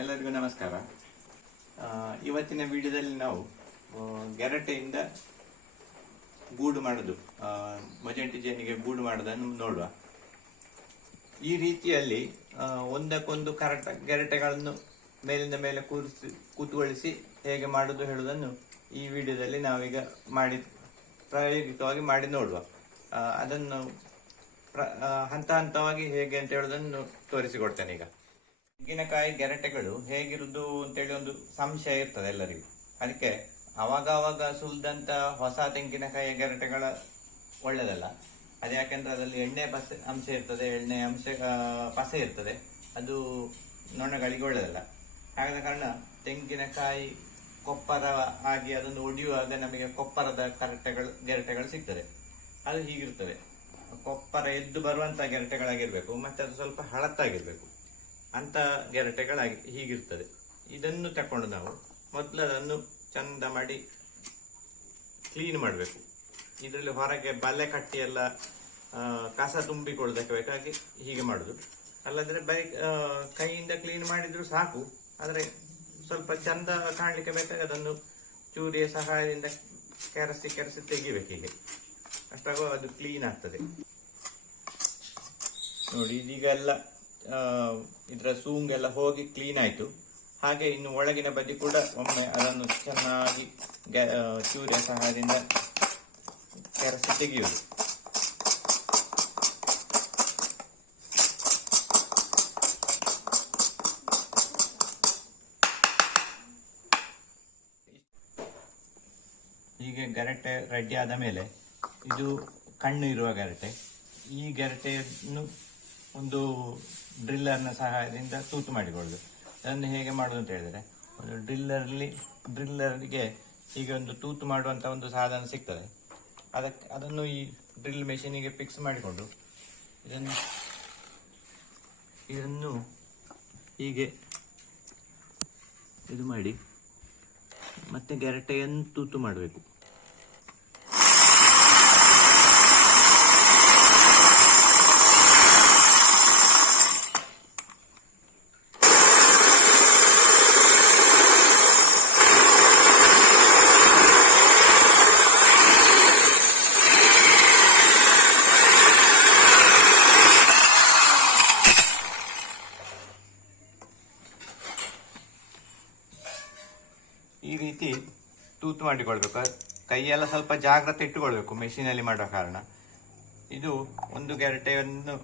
ಎಲ್ಲರಿಗೂ ನಮಸ್ಕಾರ. ಇವತ್ತಿನ ವಿಡಿಯೋದಲ್ಲಿ ನಾವು ಗೆರಟೆಯಿಂದ ಗೂಡು ಮಾಡೋದು, ಮಜೆಂಟಿ ಜೇನಿಗೆ ಗೂಡು ಮಾಡೋದನ್ನು ನೋಡುವ. ಈ ರೀತಿಯಲ್ಲಿ ಒಂದಕ್ಕೊಂದು ಗೆರಟೆಗಳನ್ನು ಮೇಲಿಂದ ಮೇಲೆ ಕೂತುಗೊಳಿಸಿ ಹೇಗೆ ಮಾಡೋದು ಹೇಳುವುದನ್ನು ಈ ವಿಡಿಯೋದಲ್ಲಿ ನಾವೀಗ ಪ್ರಾಯೋಗಿಕವಾಗಿ ಮಾಡಿ ನೋಡುವ. ಅದನ್ನು ಹಂತ ಹಂತವಾಗಿ ಹೇಗೆ ಅಂತ ಹೇಳೋದನ್ನು ತೋರಿಸಿಕೊಡ್ತೇನೆ. ಈಗ ತೆಂಗಿನಕಾಯಿ ಗೆರಟೆಗಳು ಹೇಗಿರುವುದು ಅಂತೇಳಿ ಒಂದು ಸಂಶಯ ಇರ್ತದೆ ಎಲ್ಲರಿಗೂ. ಅದಕ್ಕೆ ಅವಾಗ ಸುಲಿದಂತ ಹೊಸ ತೆಂಗಿನಕಾಯಿಯ ಗೆರಟೆಗಳ ಒಳ್ಳೆದಲ್ಲ. ಅದು ಯಾಕೆಂದ್ರೆ ಅದರಲ್ಲಿ ಎಣ್ಣೆ ಅಂಶ ಇರ್ತದೆ, ಎಣ್ಣೆ ಪಸೆ ಇರ್ತದೆ, ಅದು ನೊಣಗಳಿಗೆ ಒಳ್ಳೆದಲ್ಲ. ಹಾಗಾದ ಕಾರಣ ತೆಂಗಿನಕಾಯಿ ಕೊಪ್ಪರ ಆಗಿ ಅದನ್ನು ಒಡೆಯುವಾಗ ನಮಗೆ ಕೊಪ್ಪರದ ಗೆರಟೆಗಳು ಸಿಗ್ತದೆ. ಅದು ಹೀಗಿರ್ತದೆ, ಕೊಪ್ಪರ ಎದ್ದು ಬರುವಂತ ಗೆರಟೆಗಳಾಗಿರ್ಬೇಕು, ಮತ್ತೆ ಅದು ಸ್ವಲ್ಪ ಹಳತ್ತಾಗಿರ್ಬೇಕು. ಅಂತ ಹೀಗಿರ್ತದೆ. ಇದನ್ನು ತಕೊಂಡು ನಾವು ಮೊದಲು ಅದನ್ನು ಚಂದ ಮಾಡಿ ಕ್ಲೀನ್ ಮಾಡಬೇಕು. ಇದರಲ್ಲಿ ಹೊರಗೆ ಬಲೆ ಕಟ್ಟಿ ಎಲ್ಲ ಕಸ ತುಂಬಿಕೊಳ್ಳೋದಕ್ಕೆ ಬೇಕಾಗಿ ಹೀಗೆ ಮಾಡುದು. ಅಲ್ಲದ್ರೆ ಕೈಯಿಂದ ಕ್ಲೀನ್ ಮಾಡಿದ್ರು ಸಾಕು. ಆದರೆ ಸ್ವಲ್ಪ ಚಂದ ಕಾಣಲಿಕ್ಕೆ ಬೇಕಾಗಿ ಅದನ್ನು ಚೂರಿಯ ಸಹಾಯದಿಂದ ಕೆರೆಸಿ ತೆಗಿಬೇಕು. ಹೀಗೆ ಅಷ್ಟಾಗೋ ಅದು ಕ್ಲೀನ್ ಆಗ್ತದೆ. ನೋಡಿ, ಇದೀಗೆಲ್ಲ ಇದರ ಸೂಂಗೆಲ್ಲ ಹೋಗಿ ಕ್ಲೀನ್ ಆಯ್ತು. ಹಾಗೆ ಇನ್ನು ಒಳಗಿನ ಬದಿ ಕೂಡ ಒಮ್ಮೆ ಅದನ್ನು ಚೆನ್ನಾಗಿ ಚೂರಿಯ ಸಹಾಯದಿಂದ ಕೆರೆಸಿ ತೆಗೆಯುವುದು. ಹೀಗೆ ಗೆರಟೆ ರೆಡಿ ಆದ ಮೇಲೆ, ಇದು ಕಣ್ಣು ಇರುವ ಗೆರಟೆ. ಈ ಗೆರಟೆಯನ್ನು ಒಂದು ಡ್ರಿಲ್ಲರ್ನ ಸಹಾಯದಿಂದ ತೂತು ಮಾಡಿಕೊಳ್ಳುದು. ಅದನ್ನು ಹೇಗೆ ಮಾಡುದು ಅಂತ ಹೇಳಿದ್ರೆ, ಒಂದು ಡ್ರಿಲ್ಲರ್ಗೆ ಹೀಗೆ ಒಂದು ತೂತು ಮಾಡುವಂತ ಒಂದು ಸಾಧನ ಸಿಗ್ತದೆ. ಅದನ್ನು ಈ ಡ್ರಿಲ್ ಮೆಷಿನಿಗೆ ಫಿಕ್ಸ್ ಮಾಡಿಕೊಂಡು ಇದನ್ನು ಹೀಗೆ ಇದು ಮಾಡಿ ಮತ್ತೆ ಗೆರಟೆಯನ್ನು ತೂತು ಮಾಡಬೇಕು. ಈ ರೀತಿ ತೂತು ಮಾಡಿಕೊಳ್ಬೇಕು. ಕೈಯೆಲ್ಲ ಸ್ವಲ್ಪ ಜಾಗ್ರತೆ ಇಟ್ಟುಕೊಳ್ಬೇಕು ಮೆಷಿನಲ್ಲಿ ಮಾಡುವ ಕಾರಣ. ಇದು ಒಂದು ಗೆರಟೆಯನ್ನು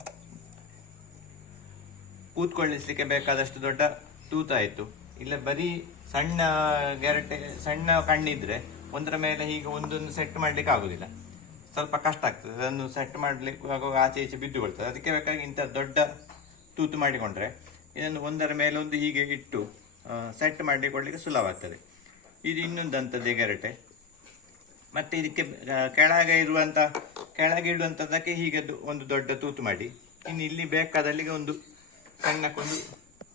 ಕೂತ್ಕೊಳ್ಳಿಸ್ಲಿಕ್ಕೆ ಬೇಕಾದಷ್ಟು ದೊಡ್ಡ ತೂತಾಯಿತು. ಇಲ್ಲ ಬರೀ ಸಣ್ಣ ಗೆರಟೆ, ಸಣ್ಣ ಕಣ್ಣಿದ್ರೆ ಒಂದರ ಮೇಲೆ ಹೀಗೆ ಒಂದೊಂದು ಸೆಟ್ ಮಾಡ್ಲಿಕ್ಕೆ ಆಗುದಿಲ್ಲ, ಸ್ವಲ್ಪ ಕಷ್ಟ ಆಗ್ತದೆ. ಅದನ್ನು ಸೆಟ್ ಮಾಡ್ಲಿಕ್ಕೆ ಆಗುವಾಗ ಆಚೆ ಈಚೆ ಬಿದ್ದುಕೊಳ್ತದೆ. ಅದಕ್ಕೆ ಬೇಕಾಗಿ ಇಂಥ ದೊಡ್ಡ ತೂತು ಮಾಡಿಕೊಂಡ್ರೆ ಇದನ್ನು ಒಂದರ ಮೇಲೆ ಒಂದು ಹೀಗೆ ಇಟ್ಟು ಸೆಟ್ ಮಾಡಿಕೊಳ್ಳಿಕ್ಕೆ ಸುಲಭ ಆಗ್ತದೆ. ಇದು ಇನ್ನೊಂದಂಥದ್ದೇ ಗೆರಟೆ. ಮತ್ತೆ ಇದಕ್ಕೆ ಕೆಳಗೆ ಇಡುವಂಥದ್ದಕ್ಕೆ ಹೀಗೆ ಒಂದು ದೊಡ್ಡ ತೂತು ಮಾಡಿ, ಇನ್ನು ಇಲ್ಲಿ ಬೇಕಾದಲ್ಲಿಗೆ ಒಂದು ಸಣ್ಣಕ್ಕೊಂದು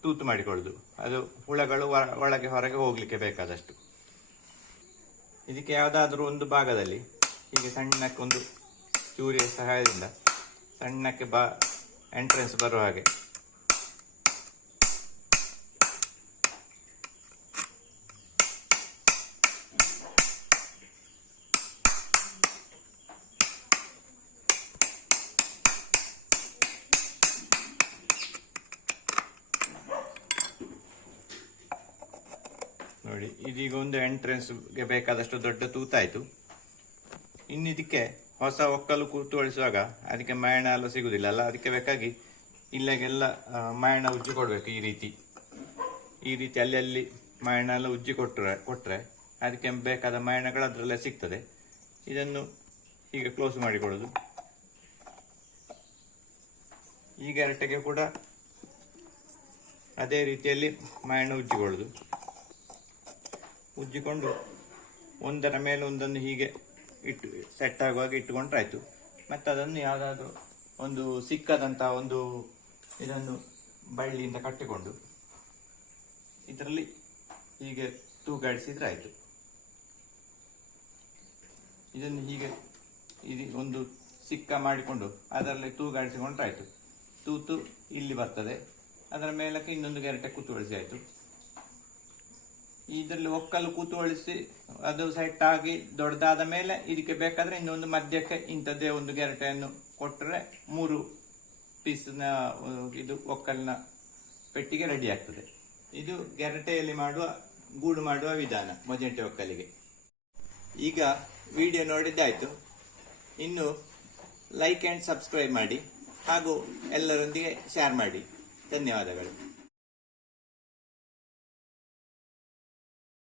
ತೂತು ಮಾಡಿಕೊಳ್ಳುದು. ಅದು ಹುಳಗಳು ಒಳಗೆ ಹೊರಗೆ ಹೋಗ್ಲಿಕ್ಕೆ ಬೇಕಾದಷ್ಟು. ಇದಕ್ಕೆ ಯಾವುದಾದ್ರೂ ಒಂದು ಭಾಗದಲ್ಲಿ ಹೀಗೆ ಸಣ್ಣಕ್ಕೊಂದು ಚೂರಿಯ ಸಹಾಯದಿಂದ ಸಣ್ಣಕ್ಕೆ ಎಂಟ್ರೆನ್ಸ್ ಬರುವ ಹಾಗೆ ನೋಡಿ. ಇದೀಗ ಒಂದು ಎಂಟ್ರೆನ್ಸ್ಗೆ ಬೇಕಾದಷ್ಟು ದೊಡ್ಡ ತೂತಾಯ್ತು. ಇನ್ನು ಇದಕ್ಕೆ ಹೊಸ ಒಕ್ಕಲು ಕೂತುಗೊಳಿಸುವಾಗ ಅದಕ್ಕೆ ಮಯಣ ಎಲ್ಲ ಸಿಗುದಿಲ್ಲ ಅಲ್ಲ. ಅದಕ್ಕೆ ಬೇಕಾಗಿ ಇಲ್ಲೆಲ್ಲ ಮಯಣ ಉಜ್ಜಿ ಕೊಡ್ಬೇಕು. ಈ ರೀತಿ ಅಲ್ಲಿ ಮಯಣ ಎಲ್ಲ ಉಜ್ಜಿ ಕೊಟ್ರೆ ಅದಕ್ಕೆ ಬೇಕಾದ ಮಯಣಗಳು ಅದರಲ್ಲೇ ಸಿಗ್ತದೆ. ಇದನ್ನು ಹೀಗೆ ಕ್ಲೋಸ್ ಮಾಡಿಕೊಳ್ಳುದು. ಈ ಗೆರಟೆಗೆ ಕೂಡ ಅದೇ ರೀತಿಯಲ್ಲಿ ಮಯಣ ಉಜ್ಜಿಕೊಂಡು ಒಂದರ ಮೇಲೆ ಒಂದನ್ನು ಹೀಗೆ ಸೆಟ್ ಆಗುವಾಗ ಇಟ್ಟುಕೊಂಡ್ರೆ ಆಯ್ತು. ಮತ್ತೆ ಅದನ್ನು ಯಾವುದಾದ್ರೂ ಒಂದು ಸಿಕ್ಕದಂತ ಒಂದು ಇದನ್ನು ಬಳ್ಳಿಯಿಂದ ಕಟ್ಟಿಕೊಂಡು ಇದರಲ್ಲಿ ಹೀಗೆ ತೂಗಾಡಿಸಿದ್ರೆ ಆಯ್ತು. ಇದನ್ನು ಹೀಗೆ ಒಂದು ಸಿಕ್ಕ ಮಾಡಿಕೊಂಡು ಅದರಲ್ಲಿ ತೂಗಾಡಿಸಿಕೊಂಡ್ರೆ ಆಯ್ತು. ತೂತು ಇಲ್ಲಿ ಬರ್ತದೆ, ಅದರ ಮೇಲಕ್ಕೆ ಇನ್ನೊಂದು ಗೆರಟೆ ಕೂತ್ಕೊಳಿಸಿ ಆಯ್ತು. ಇದರಲ್ಲಿ ಒಕ್ಕಲು ಕೂತುವಳಿಸಿ ಅದು ಸೆಟ್ ಆಗಿ ದೊಡ್ಡದಾದ ಮೇಲೆ ಇದಕ್ಕೆ ಬೇಕಾದ್ರೆ ಇನ್ನೊಂದು ಮಧ್ಯಕ್ಕೆ ಇಂಥದ್ದೇ ಒಂದು ಗೆರಟೆಯನ್ನು ಕೊಟ್ಟರೆ 3 ಪೀಸ್ನ ಇದು ಒಕ್ಕಲಿನ ಪೆಟ್ಟಿಗೆ ರೆಡಿ ಆಗ್ತದೆ. ಇದು ಗೆರಟೆಯಲ್ಲಿ ಮಾಡುವ ಗೂಡು ಮಾಡುವ ವಿಧಾನ ಮೊಜೆಂಟೆ ಒಕ್ಕಲಿಗೆ. ಈಗ ವಿಡಿಯೋ ನೋಡಿದ್ದಾಯ್ತು. ಇನ್ನು ಲೈಕ್ ಆ್ಯಂಡ್ ಸಬ್ಸ್ಕ್ರೈಬ್ ಮಾಡಿ ಹಾಗೂ ಎಲ್ಲರೊಂದಿಗೆ ಶೇರ್ ಮಾಡಿ. ಧನ್ಯವಾದಗಳು.